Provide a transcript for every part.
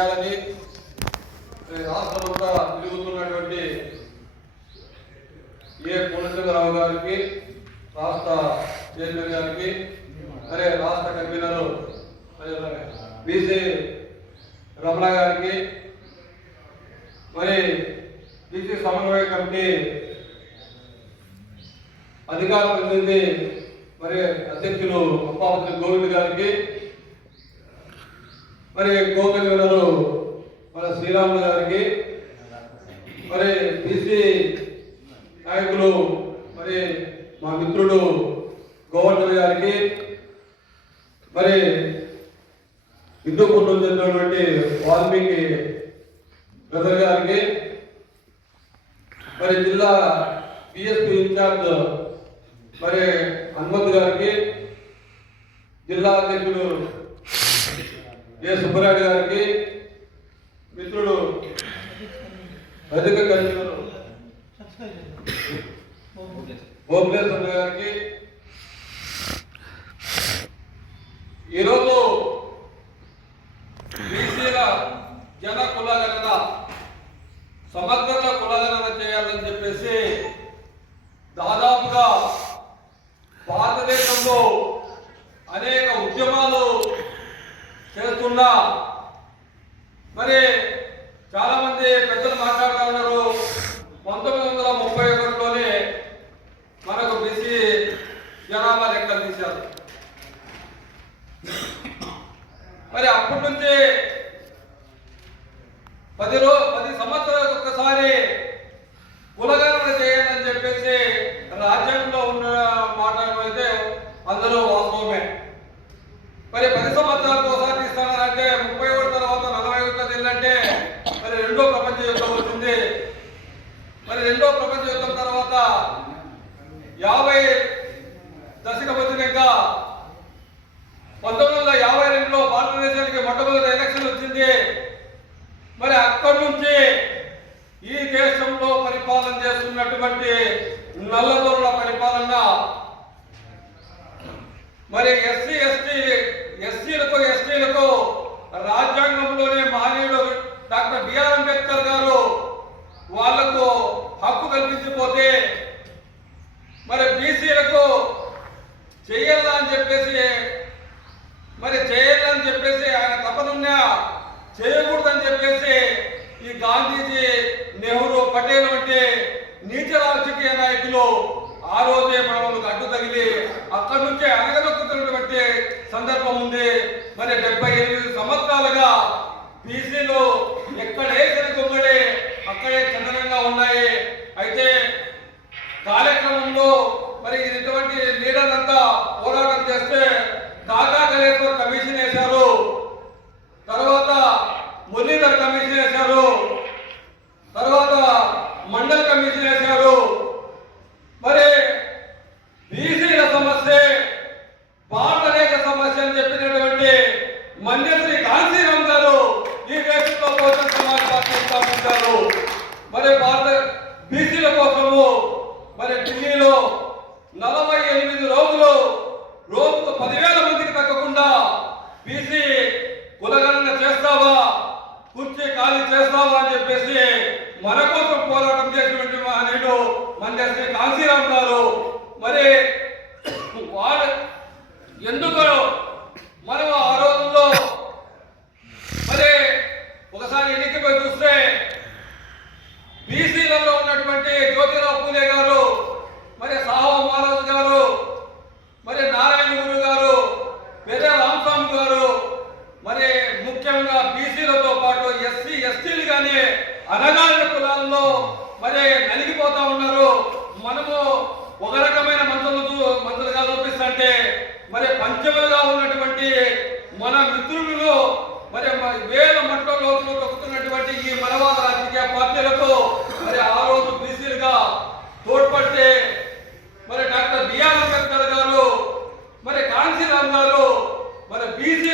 చేయాలని రాష్ట్రమంతా తిరుగుతున్నటువంటి ఏ పూర్ణచంద్రరావు గారికి రాష్ట్ర చైర్మన్ గారికి అరే రాష్ట్ర కన్వీనర్ బీసీ రమణ గారికి మరి బీసీ సమన్వయ కమిటీ అధికారం ప్రతినిధి మరి అధ్యక్షులు అప్పాపతి గోవింద్ గారికి మరి గోకన్వీనరు మన శ్రీరాములు గారికి మరి బీసీ నాయకులు మరి మా మిత్రుడు గోవర్ధన్ గారికి మరి హిందూపూర్ చెందినటువంటి వాల్మీకి బ్రదర్ గారికి మరి జిల్లా పిఎస్పి ఇన్ఛార్జ్ మరి హనుమంత్ గారికి జిల్లా అధ్యక్షుడు ఏ సుబ్బరాజు గారికి మిత్రుడు అధిక కన్వీనర్ భోగ్లేశ్వర గారికి. ఈరోజు బీసీల జన కులగణన సమగ్రత కులగణన చేయాలని చెప్పేసి దాదాపుగా భారతదేశంలో అనేక ఉద్యమాలు చేస్తున్నా మరి చాలా మంది పెద్దలు మాట్లాడుతూ ఉన్నారు పంతొమ్మిది వందల ముప్పై ఒకటిలోనే మనకు బీసీ జనాభా లెక్కలు తీశారు మరి అప్పటి నుంచి పది రో పది సంవత్సరాలకు ఒక్కసారి కులగణన చేయాలని చెప్పేసి రాజ్యాంగంలో ఉన్న మాట అయితే అందులో వాస్తవమే మరి పది సంవత్సరాలకు ఒకసారి తీస్తానంటే ముప్పై ఒకటి తర్వాత నలభై ఒకటి వెళ్ళంటే మరి రెండో ప్రపంచ యుద్ధం వచ్చింది మరి రెండో ప్రపంచ యుద్ధం తర్వాత యాభై దశకం వచ్చినాక పంతొమ్మిది వందల యాభై రెండులో భారతదేశానికి మొట్టమొదటి ఎలక్షన్ వచ్చింది మరి అక్కడి నుంచి ఈ దేశంలో పరిపాలన చేస్తున్నటువంటి నల్లదొరల పరిపాలన మరి ఎస్సీ ఎస్టీ ఎస్సీలకు ఎస్టీలకు రాజ్యాంగంలోనే మహనీయుడు డాక్టర్ బిఆర్ అంబేద్కర్ గారు వాళ్ళకు హక్కు పోతే మరి బీసీలకు చెయ్యాలా అని చెప్పేసి మరి చేయాలని చెప్పేసి ఆయన తపనున్నా చేయకూడదని చెప్పేసి ఈ గాంధీజీ నెహ్రూ పటేల్ వంటి నీచ రాజకీయ నాయకులు ఆ రోజే మనకు అడ్డు తగిలి అక్కడి నుంచే అనగదొక్కుతున్నటువంటి సందర్భం ఉంది. మరి డెబ్బై ఎనిమిది సంవత్సరాలుగా బీసీలు ఎక్కడ వేసిన అక్కడే చందనంగా ఉన్నాయి. అయితే కార్యక్రమంలో మరి ఇటువంటి లీడర్లంతా పోరాటం చేస్తే కాకా కలెక్టర్ కమిషన్ వేశారు. తర్వాత మురళీధర్ కమిషన్ వేశారు. తర్వాత మండల్ కమిషన్ వేశారు. మరి బీసీల సమస్య భారతదేశ సమస్య అని చెప్పినటువంటి మన్యశ్రీ కాంశీరామ్ గారు ఈ దేశంలో కోసం సమాజ పార్టీ స్థాపించారు మరి భారత బీసీల కోసము మరి ఢిల్లీలో నలభై ఎనిమిది రోజులు రోజుకు పదివేల మందికి తగ్గకుండా బీసీ కులగణన చేస్తావా? కుర్చీ ఖాళీ చేస్తావా అని చెప్పేసి మన కోసం పోరాటం చేసినటువంటి మహనీయుడు మన శ్రీ కాంశీరామ్ గారు. మరి వాడు ఎందుకు మనం ఆ రోజుల్లో మరి ఒకసారి ఎన్నికపై చూస్తే బీసీలలో ఉన్నటువంటి జ్యోతిరావు పూలే గారు మరి సాహో మహారాజ్ గారు మరి నారాయణ గురు గారు పెద్ద రామస్వామి గారు మరి ముఖ్యంగా బీసీలతో పాటు ఎస్సీ ఎస్టీలు కానీ అనగారిన కులాల్లో మరి నలిగిపోతా ఉన్నారు మనము ఒక రకమైన మంత్రులు మంత్రులుగా చూపిస్తుంటే మరి పంచములుగా ఉన్నటువంటి మన మిత్రులు మరి వేల మట్టల తొక్కుతున్నటువంటి ఈ మనవాద రాజకీయ పార్టీలకు మరి ఆ రోజు బీసీలుగా తోడ్పడితే మరి డాక్టర్ బిఆర్ అంబేద్కర్ గారు మరి కాంశీరామ్ గారు మరి బీసీ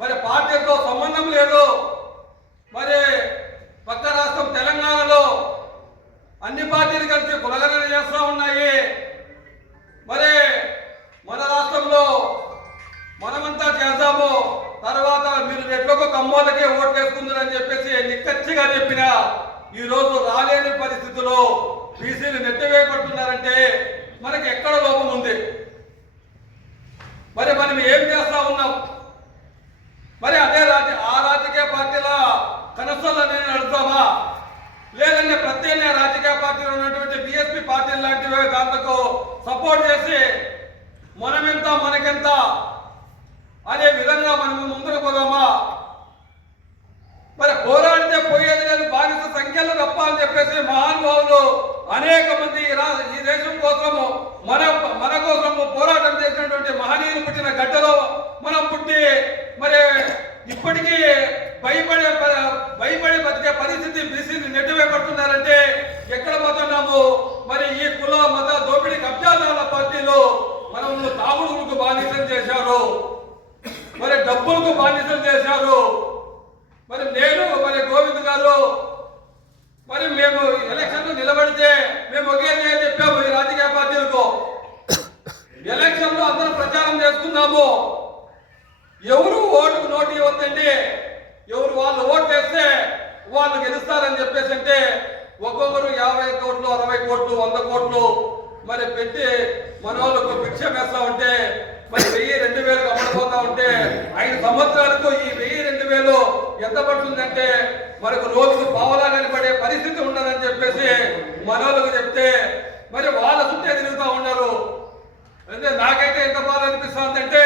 మరి పార్టీతో సంబంధం లేదు. మరి పక్క రాష్ట్రం తెలంగాణలో అన్ని పార్టీలు కలిసి కులగణన చేస్తూ ఉన్నాయి. మరి మన రాష్ట్రంలో మనమంతా చేద్దాము. తర్వాత మీరు రెట్లకు కమ్మోలకే ఓటు వేసుకుందని చెప్పేసి నిక్కచ్చిగా చెప్పిన ఈరోజు రాలేని పరిస్థితిలో బీసీలు నెట్టివేయబడుతున్నారంటే మనకి ఎక్కడ లోపం ఉంది మరి మనం ఏం చేస్తా ఉన్నాం మరి అదే రాజ ఆ రాజకీయ పార్టీల కనసల్లో నేను అడుగుతామా లేదంటే ప్రత్యేక రాజకీయ పార్టీలు ఉన్నటువంటి బిఎస్పీ లాంటివి దాంట్లో సపోర్ట్ చేసి మనమెంత మనకెంత అనే విధంగా మనం ముందుకు పోదామా? మరి పోరాడితే పోయేది లేదు బానిస సంఖ్యలు తప్ప అని చెప్పేసి మహానుభావులు అనేక మంది ఈ దేశం కోసము మన మన కోసం పోరాటం చేసినటువంటి మహనీయులు పుట్టిన గడ్డలో మనం పుట్టి మరి ఇప్పటికీ భయపడే ప- భయపడే బతికే పరిస్థితి బీసీని నెట్టివేయబడుతున్నారంటే ఎక్కడ పోతున్నాము మరి ఈ కుల మత దోపిడీ కబ్జాదారుల పార్టీలు మనల్ని తాగుడుకు బానిసం చేశారు మరి డబ్బులకు బానిసలు చేశారు. మరి నేను మరి గోవింద్ గారు మరి మేము ఎలక్షన్ నిలబడితే మేము ఒకే చెప్పాము ఈ రాజకీయ పార్టీలకు. ఎలక్షన్లో అందరూ ప్రచారం చేసుకున్నాము ఎవరు ఓటుకు నోటు ఇవ్వద్దండి ఎవరు వాళ్ళు ఓటు వేస్తే వాళ్ళు గెలుస్తారని చెప్పేసి అంటే ఒక్కొక్కరు యాభై కోట్లు అరవై కోట్లు వంద కోట్లు మరి పెట్టి మన వాళ్ళకు భిక్ష వేస్తా ఉంటే మరి వెయ్యి రెండు వేలు అమ్మడిపోతా ఉంటే ఐదు సంవత్సరాలకు ఈ వెయ్యి రెండు వేలు ఎంత పడుతుందంటే మనకు రోజుకు పావలా కనపడే పరిస్థితి ఉండదని చెప్పేసి మనోళ్ళకు చెప్తే మరి వాళ్ళ చుట్టే తిరుగుతూ ఉన్నారు. అంటే నాకైతే ఎంత బాధ అనిపిస్తుంది అంటే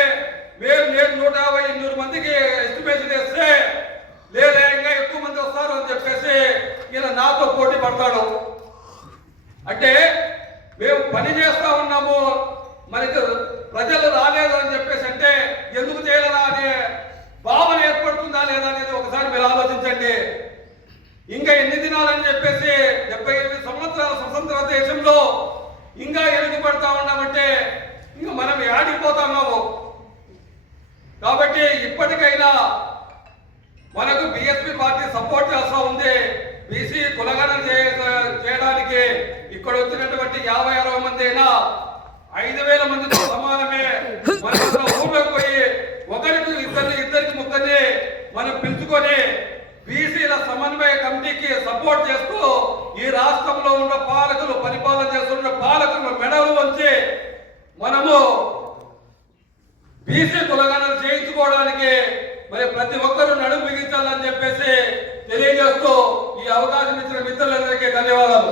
మేము నేను నూట యాభై నూరు మందికి ఎస్టిమేషన్ వేస్తే లేదా ఇంకా ఎక్కువ మంది వస్తారు అని చెప్పేసి ఈయన నాతో పోటీ పడతాడు. అంటే మేము పని చేస్తా ఉన్నాము. మనకి ప్రజలు రాలేదు అని చెప్పేసి అంటే ఎందుకు చేయలేదా అనే భావన ఏర్పడుతుందా లేదా అనేది ఒకసారి మీరు ఆలోచించండి ఇంకా ఎన్ని దినాలని చెప్పేసి డెబ్బై ఎనిమిది సంవత్సరాల స్వతంత్ర దేశంలో ఇంకా ఎరుగు పడతా ఉన్నామంటే ఇంకా మనం ఆడిపోతున్నాము కాబట్టి ఇప్పటికైనా మనకు బిఎస్పీ పార్టీ సపోర్ట్ చేస్తూ ఉంది. బీసీ కులగణన చేయడానికి ఇక్కడ వచ్చినటువంటి యాభై అరవై మంది అయినా ఐదు వేల మందితో సమానమే. మన ఊళ్ళోకి పోయి ఒకరికి ఇద్దరిని ఇద్దరికి ముగ్గురిని మనం పిలుచుకొని బీసీల సమన్వయ కమిటీకి సపోర్ట్ చేస్తూ ఈ రాష్ట్రంలో ఉన్న పాలకులు పరిపాలన చేస్తున్న పాలకులు మెడలు వంచి మనము బీసీ కులగణన చేయించుకోవడానికి మరి ప్రతి ఒక్కరూ నడుము బిగించాలని చెప్పేసి తెలియజేస్తూ ఈ అవకాశం ఇచ్చిన మిత్రులందరికీ ధన్యవాదాలు.